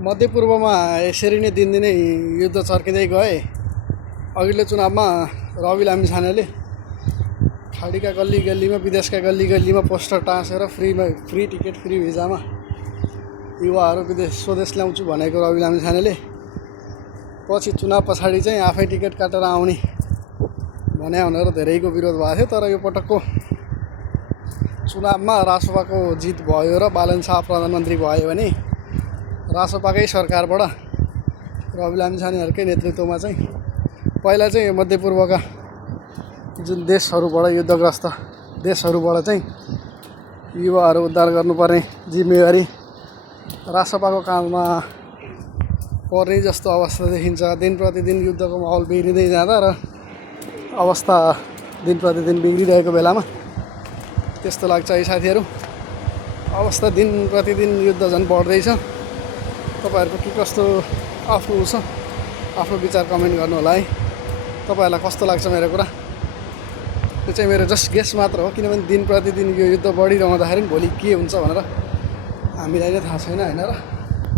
मध्यपूर्वमा यसरी नै दिनदिनै युद्ध चर्किँदै गए। अघिल्लो चुनावमा रवि लामिछानेले खाडीका गल्ली गल्लीमा विदेशका गल्ली गल्लीमा पोस्टर टाँसेर फ्री टिकट फ्री भिजामा युवाहरू स्वदेश ल्याउँछु भनेको रवि लामिछानेले पछि चुनाव पछाडि चाहिँ आफै टिकट काटेर आउने भने भनेर धेरैको विरोध भएको थियो। तर यो पटकको चुनावमा रासोपाको जित भयो र बालन शाह प्रधानमन्त्री भयो भने रासोपाकै सरकारबाट रवि लामिछानेहरूकै नेतृत्वमा चाहिँ पहिला चाहिँ यो मध्यपूर्वका जुन देशहरूबाट युद्धग्रस्त देशहरूबाट चाहिँ युवाहरू उद्धार गर्नुपर्ने जिम्मेवारी रासोपाको काँधमा पर्ने जस्तो अवस्था देखिन्छ। दिन प्रतिदिन युद्धको माहौल बिग्रिँदै जाँदा र अवस्था दिन प्रतिदिन बिग्रिरहेको बेलामा त्यस्तो लाग्छ है साथीहरू। अवस्था दिन प्रतिदिन युद्ध झन् बढ्दैछ। तपाईँहरूको के कस्तो आफ्नो छ आफ्नो विचार कमेन्ट गर्नु होला है। तपाईँहरूलाई कस्तो लाग्छ मेरो कुरा? यो चाहिँ मेरो जस्ट गेस मात्र हो, किनभने दिन प्रतिदिन यो युद्ध बढिरहँदाखेरि भोलि के हुन्छ भनेर हामीलाई नै थाहा छैन होइन र।